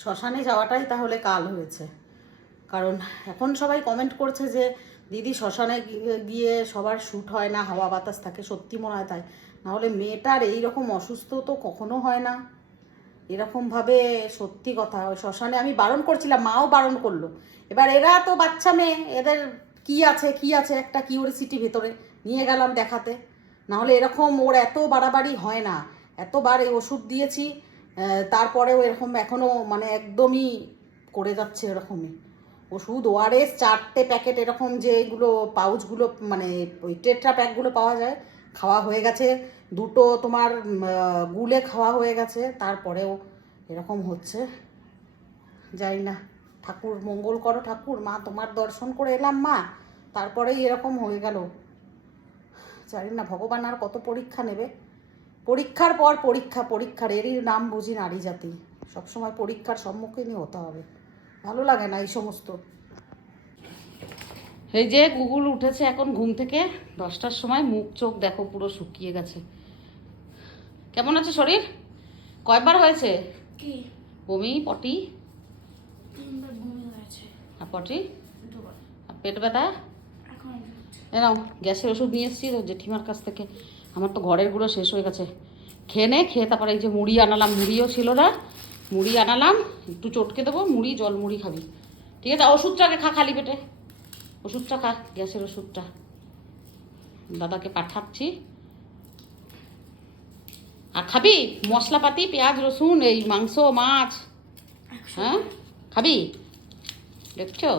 শ্মশানে যাওয়াটাই তাহলে কাল হয়েছে। কারণ এখন সবাই কমেন্ট করছে যে দিদি শ্মশানে গিয়ে সবার শ্যুট হয় না, হাওয়া বাতাস থাকে, সত্যি মনে হয় তাই। নাহলে মেয়েটার এইরকম অসুস্থ তো কখনো হয় না এরকমভাবে। সত্যি কথা, ওই শ্মশানে আমি বারণ করছিলাম, মাও বারণ করলো। এবার এরা তো বাচ্চা মেয়ে, এদের কি আছে একটা কিউরিসিটি ভেতরে নিয়ে গেলাম দেখাতে। নাহলে এরকম ওর এত বাড়াবাড়ি হয় না। এতবার এই ওষুধ দিয়েছি, তারপরেও এরকম এখনও মানে একদমই করে যাচ্ছে এরকমই। ওষুধ ওআরএস 4টে প্যাকেট এরকম যে এগুলো পাউচগুলো মানে ওই টেট্রা প্যাকগুলো পাওয়া যায়, খাওয়া হয়ে গেছে। 2টো তোমার গুলে খাওয়া হয়ে গেছে, তারপরেও এরকম হচ্ছে। যাই না, ঠাকুর মঙ্গল করো ঠাকুর, মা তোমার দর্শন করে এলাম মা, তারপরেই এরকম হয়ে গেল। জানি না ভগবান আর কত পরীক্ষা নেবে। পরীক্ষার পর পরীক্ষা, পরীক্ষার এরই নাম বুঝি নারী জাতি। সবসময় পরীক্ষার সম্মুখীনই হতে হবে, ভালো লাগে না এই সমস্ত। এই যে গুগল উঠেছে এখন ঘুম থেকে 10টার সময়, মুখ চোখ দেখো পুরো শুকিয়ে গেছে। কেমন আছে শরীর? কয়বার হয়েছে কি বমি পটি? 3বার বমি হয়েছে। আর পটি? 2বার। আর পেট ব্যথা? এখন নাও গ্যাসের ওষুধ নিয়ে এসেছি তো জেঠিমার কাছ থেকে। আমার তো ঘরের গুঁড়ো শেষ হয়ে গেছে। খেয়ে তারপরে এই যে মুড়ি আনালাম, মুড়িও ছিল না, মুড়ি আনালাম, একটু চটকে দেবো, মুড়ি জল মুড়ি খাবি, ঠিক আছে? ওষুধটা আগে খা, খালি পেটে ওষুধটা খা, গ্যাসের ওষুধটা। দাদাকে পাঠাচ্ছি। আর খাবি মশলাপাতি, পেঁয়াজ রসুন, এই মাংস মাছ, হ্যাঁ খাবি? দেখছো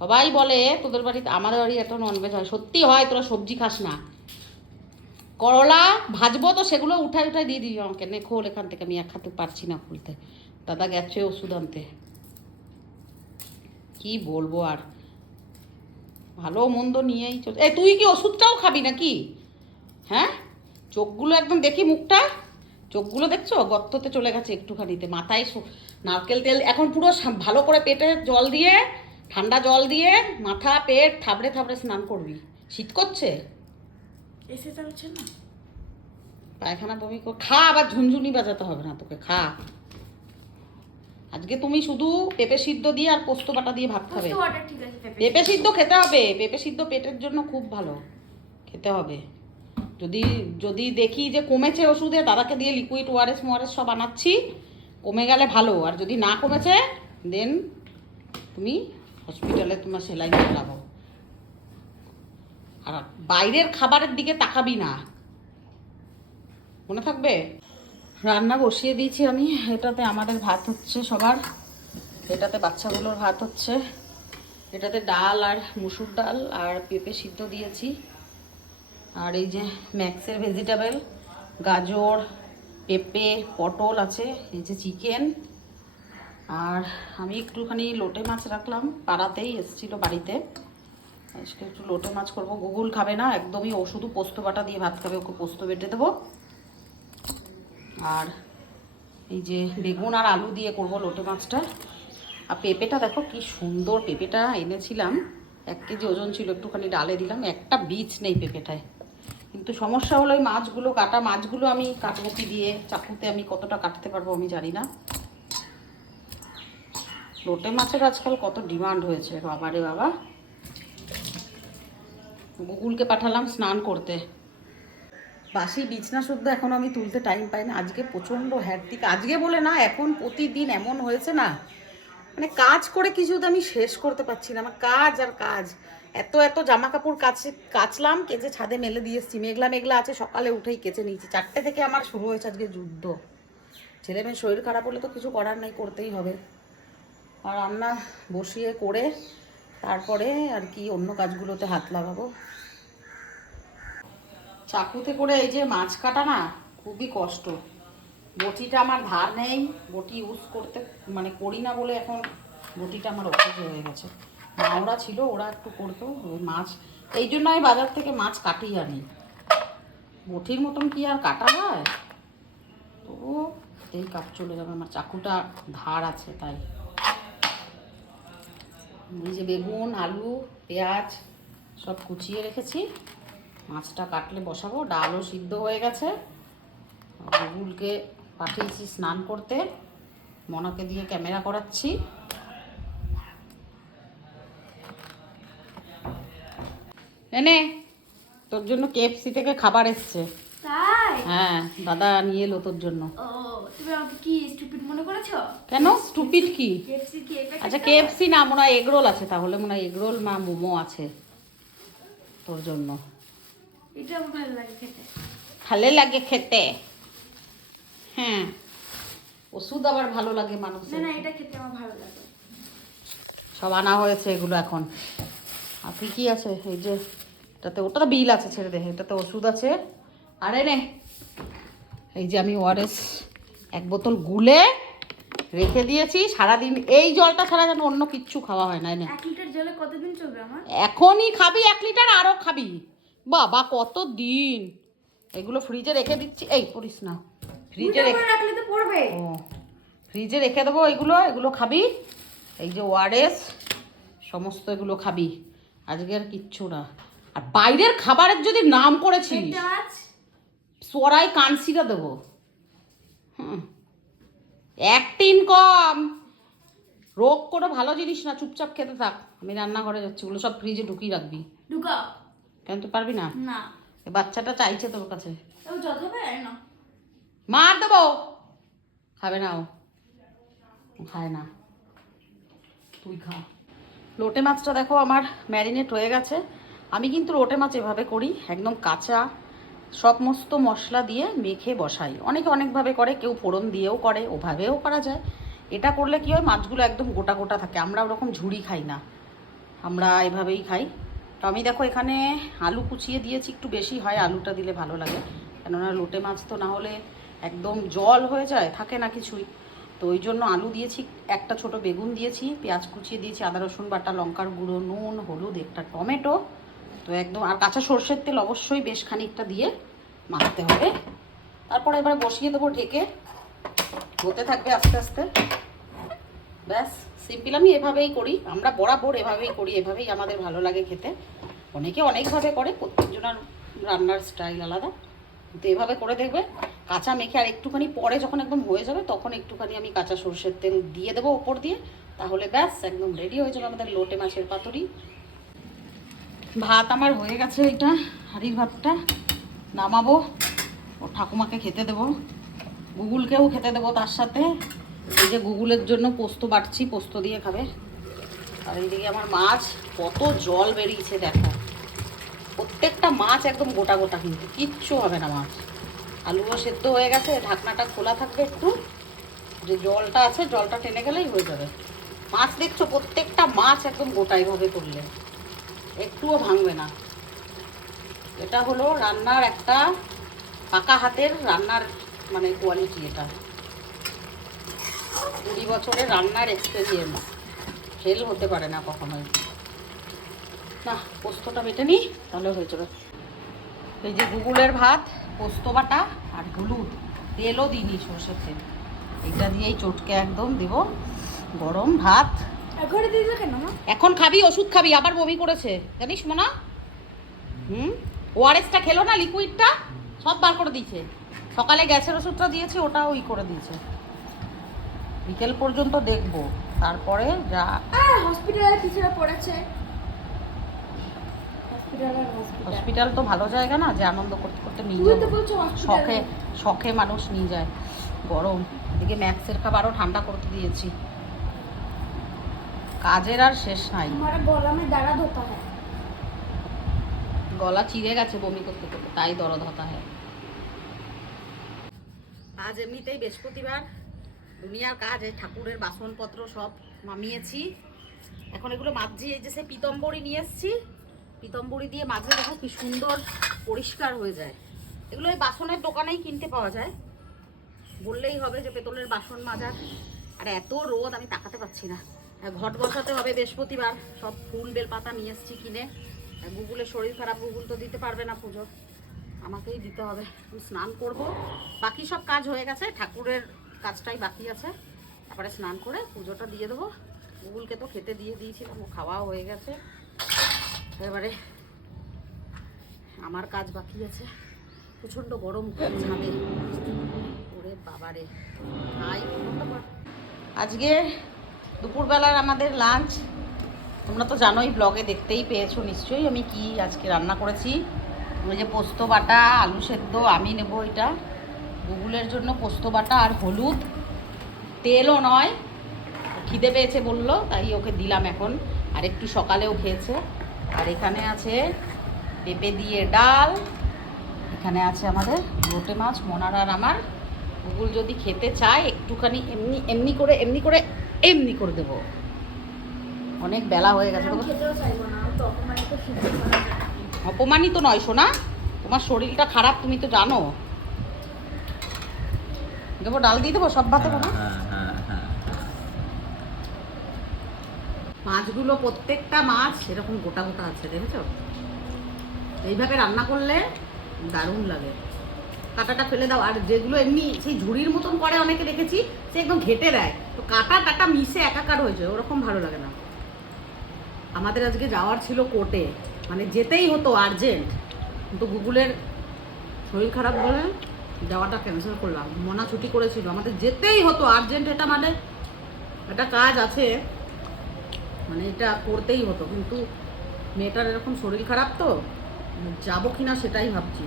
সবাই বলে তোদের বাড়িতে, আমাদের বাড়ি এত ননভেজ হয়, সত্যি হয়, তোরা সবজি খাস না। করলা ভাজবো তো সেগুলো উঠাই দিয়ে দিবি আমাকে, নে খোল এখান থেকে, আমি এক হাতে পারছি না খুলতে। দাদা গেছে ওষুধ আনতে। কি বলবো আর, ভালো মন্দ নিয়েই চল। এই তুই কি ওষুধটাও খাবি নাকি? হ্যাঁ, চোখগুলো একদম দেখি, মুখটা, চোখগুলো দেখছো গর্ততে চলে গেছে একটুখানিতে। মাথায় নারকেল তেল এখন পুরো ভালো করে পেটে জল দিয়ে, ঠান্ডা জল দিয়ে মাথা পেট থাবড়ে থাবড়ে স্নান করবি। শীত করছে, এসে যাচ্ছে না পায়খানা বমি খা, আবার ঝুনঝুনি বাজাতে হবে না তোকে, খা। আজকে তুমি শুধু পেঁপে সিদ্ধ দিয়ে আর পোস্ত বাটা দিয়ে ভাত খাবে। ঠিক আছে, পেঁপে সিদ্ধ খেতে হবে, পেঁপে সিদ্ধ পেটের জন্য খুব ভালো, খেতে হবে। যদি যদি দেখি যে কমেছে ওষুধে, দাদাকে দিয়ে লিকুইড ওআরএস মোআরএস সব আনাচ্ছি, কমে গেলে ভালো। আর যদি না কমেছে দেন তুমি হসপিটালে তোমার সেলাইন চালাবো। আর বাইরের খাবারের দিকে তাকাবি না, মনে থাকবে। রান্না বসিয়ে দিয়েছি আমি, এটাতে আমাদের ভাত হচ্ছে সবার, এটাতে বাচ্চাগুলোর ভাত হচ্ছে, এটাতে ডাল আর মুসুর ডাল আর পেঁপে সিদ্ধ দিয়েছি। আর এই যে ম্যাক্সের ভেজিটেবল, গাজর, পেঁপে, পটল আছে, এই যে চিকেন। আর আমি একটুখানি লোটে মাছ রাখলাম, পাড়াতেই এসেছিলো বাড়িতে, আজকে একটু লোটে মাছ করবো। গুগল খাবে না একদমই, ও শুধু পোস্ত বাটা দিয়ে ভাত খাবে, ওকে পোস্ত বেটে দেবো। আর এই যে বেগুন আর আলু দিয়ে করব লোটে মাছটা। আর পেঁপেটা দেখো কি সুন্দর, পেঁপেটা এনেছিলাম 1 কেজি ওজন ছিল, একটুখানি ডালে দিলাম, একটা বীজ নেই পেঁপেটায়। কিন্তু সমস্যা হলো এই মাছগুলো কাটা, মাছগুলো আমি কাটবো কি দিয়ে, চাকুতে আমি কতটা কাটতে পারবো আমি জানি না। লোটে মাছের আজকাল কত ডিমান্ড হয়েছে, বাবা রে বাবা। গুগলকে পাঠালাম স্নান করতে। বাসি বিছনা শুদ্ধ এখন আমি তুলতে টাইম পাই না, আজকে প্রচণ্ড হ্যাট্রিক। আজকে বলে না, এখন প্রতিদিন এমন হয়েছে না, মানে কাজ করে কিছুতে আমি শেষ করতে পারছি না, আমার কাজ আর কাজ। এত জামা কাপড় কাচলাম, কেচে ছাদে মেলে দিয়ে এসেছি, মেঘলা আছে, সকালে উঠেই কেচে নিয়েছি। 4টে থেকে আমার শুরু হয়েছে আজকে যুদ্ধ। ছেলে মেয়ের শরীর খারাপ হলে তো কিছু করার নেই, করতেই হবে। আর রান্না বসিয়ে করে তারপরে আর কি অন্য কাজগুলোতে হাত লাগাবো। চাকুতে করে এই যে মাছ কাটা না খুবই কষ্ট। বটিটা আমার ধার নেই, বটি ইউজ করতে মানে করি না বলে এখন বটিটা আমার অসহ্য হয়ে গেছে। ওরা ছিল, ওরা একটু করতো ওই মাছ, এই জন্য আমি বাজার থেকে মাছ কাটিয়ে আনি। বটির মতন কি আর কাটা হয়? তো এই কাজ চলে যাবে, আমার চাকুটা ধার আছে তাই। এই যে বেগুন আলু পেঁয়াজ সব কুচিয়ে রেখেছি, মাছটা কাটলে বসাবো। ডালও সিদ্ধ হয়ে গেছে, গুগলকে পাঠিয়েছি স্নান করতে। মনাকে দিয়ে ক্যামেরা করাচ্ছি। এনে তোর জন্য KFC থেকে খাবার এসছে। তাই? হ্যাঁ, দাদা নিয়ে এলো তোর জন্য। ও, তুমি আমাকে কি স্টুপিড মনে করেছো? কেন স্টুপিড কি? KFC কি এটা? আচ্ছা KFC না, মনে হয় এগরোল আছে, তাহলে মনে হয় এগরোল না মোমো আছে তোর জন্য। এটা আমার ভালো লাগে খেতে। ভালো লাগে খেতে? হ্যাঁ, ওষুধ আবার ভালো লাগে না মানুষের। না, এটা খেতে আমার ভালো লাগে। সব আনা হয়েছে এগুলো এখন। আর কি আছে এই যে এটাতে, ওটা তো বিল আছে, ছেড়ে দে, এটাতে ওষুধ আছে। আরে নে, এই যে আমি ORS 1 বোতল গুলে রেখে দিয়েছি সারাদিন। এই জলটা ছাড়া যেন অন্য কিচ্ছু খাওয়া হয় না। এনে 1 লিটার জলে কতদিন চলবে আমার? এখনই খাবি 1 লিটার, আরও খাবি? বাবা কত দিন। এগুলো ফ্রিজে রেখে দিচ্ছি। এই পড়িস না, ফ্রিজে রেখে রাখলে তো পড়বে। ও ফ্রিজে রেখে দেবো। এগুলো খাবি। এই যে ORS সমস্ত এগুলো খাবি আজকে, আর কিচ্ছু না। আর বাইরের খাবারের যদি নাম করেছিস, সরাই কানসিটা দেবো। হুম, একটিন কম। রোগ কোনো ভালো জিনিস না, চুপচাপ খেতে থাক। আমি রান্নাঘরে যাচ্ছি, ওগুলো সব ফ্রিজে ঢুকিয়ে রাখবি। ঢুকাও। কেন তুই পারবি না? না। এ বাচ্চাটা চাইছে তোর কাছে। ও জল খাবে না? মার দেবো। খাবে না ও, খায় না। তুই খা। লোটে মাছটা দেখো আমার ম্যারিনেট হয়ে গেছে। আমি কিন্তু লোটে মাছ এভাবে করি, একদম কাঁচা সমস্ত মশলা দিয়ে মেখে বসাই। অনেকে অনেকভাবে করে, কেউ ফোড়ন দিয়েও করে, ওভাবেও করা যায়। এটা করলে কি হয়, মাছগুলো একদম গোটা গোটা থাকে। আমরা ওরকম ঝুড়ি খাই না, আমরা এভাবেই খাই। তো আমি দেখো এখানে আলু কুচিয়ে দিয়েছি, একটু বেশি হয় আলুটা দিলে ভালো লাগে, কেননা লোটে মাছ তো না হলে একদম জল হয়ে যায়, থাকে না কিছুই। তো ওই জন্য আলু দিয়েছি, একটা ছোট বেগুন দিয়েছি, পেঁয়াজ কুচিয়ে দিয়েছি, আদা রসুন বাটা, লঙ্কার গুঁড়ো, নুন, হলুদ, একটা টমেটো। তো একদম, আর কাঁচা সর্ষের তেল অবশ্যই বেশ খানিকটা দিয়ে মাখতে হবে। তারপরে এবার বসিয়ে দেবো ঢেকে, হতে থাকবে আস্তে আস্তে। ব্যাস সিম্পল। আমি এভাবেই করি, আমরা বরাবর এভাবেই করি, এভাবেই আমাদের ভালো লাগে খেতে। অনেকে অনেকভাবে করে, প্রত্যেকজনের রান্নার স্টাইল আলাদা, কিন্তু এভাবে করে দেখবে। কাঁচা মেখে আর একটুখানি পরে যখন একদম হয়ে যাবে, তখন একটুখানি আমি কাঁচা সর্ষের তেল দিয়ে দেবো ওপর দিয়ে, তাহলে ব্যাস একদম রেডি হয়ে যাবে আমাদের লোটে মাছের পাতুরি। ভাত আমার হয়ে গেছে, এটা হাঁড়ির ভাতটা নামাবো, ও ঠাকুমাকে খেতে দেবো, গুগুলকেও খেতে দেবো তার সাথে। এই যে গুগুলের জন্য পোস্ত বাটছি, পোস্ত দিয়ে খাবে। আর এইদিকে আমার মাছ কত জল বেরিয়েছে দেখো, প্রত্যেকটা মাছ একদম গোটা গোটা, কিন্তু কিচ্ছু হবে না মাছ। আলুও সেদ্ধ হয়ে গেছে, ঢাকনাটা খোলা থাকবে একটু, যে জলটা আছে জলটা টেনে গেলেই হয়ে যাবে। মাছ দেখছো, প্রত্যেকটা মাছ একদম গোটা এইভাবে করলে একটুও ভাঙবে না। এটা হলো রান্নার একটা পাকা হাতের রান্নার মানে কোয়ালিটি। এটা 20 বছরের রান্নার এক্সপেরিয়েন্স, ফেল হতে পারে না কখনোই। না, পোস্তটা বেটে নিই তাহলে হয়ে যাবে। এই যে গুগুলের ভাত, পোস্ত বাটা আর হলুদ, তেলও দিইনি, সর্ষের তেল, এইটা দিয়েই চটকে একদম দেবো। গরম ভাত। ঘরে দিয়েছো কেন মা? এখন খাবি, ওষুধ খাবি, আবার বমি করেছে জানিস মোনা। ORSটা খেলো না, লিকুইডটা সব বার করে দিয়েছে। সকালে গ্যাসের ওষুধটা দিয়েছে, ওটা ওই করে দিয়েছে। বিকেল পর্যন্ত দেখবো, তারপরে যা। হসপিটালের পিছনে পড়েছে। হসপিটাল তো ভালো জায়গা না, যে আনন্দ করতে করতে নিয়ে তুই তো যাবো। বলছো শখে হসপিটালে। শখে মানুষ নিয়ে যায়। গরম, এদিকে ম্যাক্সের খাবারও ঠান্ডা করতে দিয়েছি। কাজের আর শেষ নাই। हमारा गला में दर्द होता है। গলা চিড়ে গেছে বমি করতে করতে, তাই দরদ হতা হয়। আজ এমনিতেই বৃহস্পতিবার, দুনিয়ার কাজ, এই ঠাকুরের বাসনপত্র সব নামিয়েছি, এখন এগুলো মাজছি। এই যে সে পিতম্বরী নিয়ে এসেছি, পিতম্বরী দিয়ে মাজলে দেখো কি সুন্দর পরিষ্কার হয়ে যায়। এগুলো এই বাসনের দোকানেই কিনতে পাওয়া যায়, বললেই হবে যে পেতলের বাসন মাজার। আর এত রোদ, আমি তাকাতে পারছি না। ঘট বসাতে হবে বৃহস্পতিবার, সব ফুল বেলপাতা নিয়ে এসেছি কিনে। গুগুলের শরীর খারাপ, গুগুল তো দিতে পারবে না পুজো, আমাকেই দিতে হবে। স্নান করব, বাকি সব কাজ হয়ে গেছে, ঠাকুরের কাজটাই বাকি আছে। তারপরে স্নান করে পুজোটা দিয়ে দেবো। গুগুলকে তো খেতে দিয়ে দিয়েছিলাম, ও খাওয়াও হয়ে গেছে। এবারে আমার কাজ বাকি আছে। প্রচণ্ড গরম ছাদে, ওরে বাবারে। আজকে দুপুরবেলার আমাদের লাঞ্চ তোমরা তো জানোই, ব্লগে দেখতেই পেয়েছো নিশ্চয়ই আমি কি আজকে রান্না করেছি। ওই যে পোস্ত বাটা, আলু সেদ্ধ, আমি নেব এটা গুগলের জন্য পোস্ত বাটা আর হলুদ, তেলও নয়, খিদে পেয়েছে বললো তাই ওকে দিলাম এখন, আর একটু সকালেও খেয়েছে। আর এখানে আছে পেঁপে দিয়ে ডাল, এখানে আছে আমাদের লোটে মাছ মোনার আর আমার। গুগল যদি খেতে চায় একটুখানি এমনি করে দেবো। অনেক বেলা হয়ে গেছে। আমি খেতেও চাইবো না, তো অপমানিত ফিল করা যায়। অপমানিত নয় সোনা, তোমার শরীরটা খারাপ তুমি তো জানো। দেবো ডাল দিয়ে দেবো সব ভাতে কোনো। মাছগুলো প্রত্যেকটা মাছ এরকম গোটা গোটা আছে, দেখেছো? এইভাবে রান্না করলে দারুণ লাগে। কাঁটাটা ফেলে দাও, আর যেগুলো এমনি সেই ঝুড়ির মতন করে অনেকে দেখেছি, সে একদম ঘেটে দেয়, তো কাঁটা টাটা মিশে একাকার হয়েছে, ওরকম ভালো লাগে না। আমাদের আজকে যাওয়ার ছিল কোর্টে, মানে যেতেই হতো আর্জেন্ট, কিন্তু গুগলের শরীর খারাপ বলে যাওয়াটা ক্যান্সেল করলাম। মনা ছুটি করেছিল, আমাদের যেতেই হতো আর্জেন্ট, এটা মানে একটা কাজ আছে, মানে এটা করতেই হতো, কিন্তু মেয়েটার এরকম শরীর খারাপ তো যাবো কিনা সেটাই ভাবছি।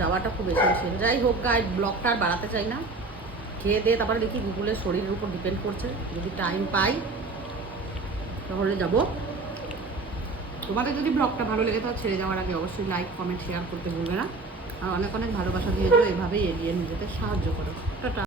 যাওয়াটা খুব বেশি। যাই হোক গাই, ব্লগটা আর বাড়াতে চাই না। খেয়ে দিয়ে তারপরে দেখি, গুগলের শরীরের উপর ডিপেন্ড করছে, যদি টাইম পাই তাহলে যাব। তোমাদের যদি ব্লগটা ভালো লেগে থাকে ছেড়ে যাওয়ার আগে অবশ্যই লাইক কমেন্ট শেয়ার করতে ভুলবে না, আর অনেক অনেক ভালোবাসা দিয়েছো, এভাবেই এগিয়ে নিয়ে যেতে সাহায্য করো। টাটা।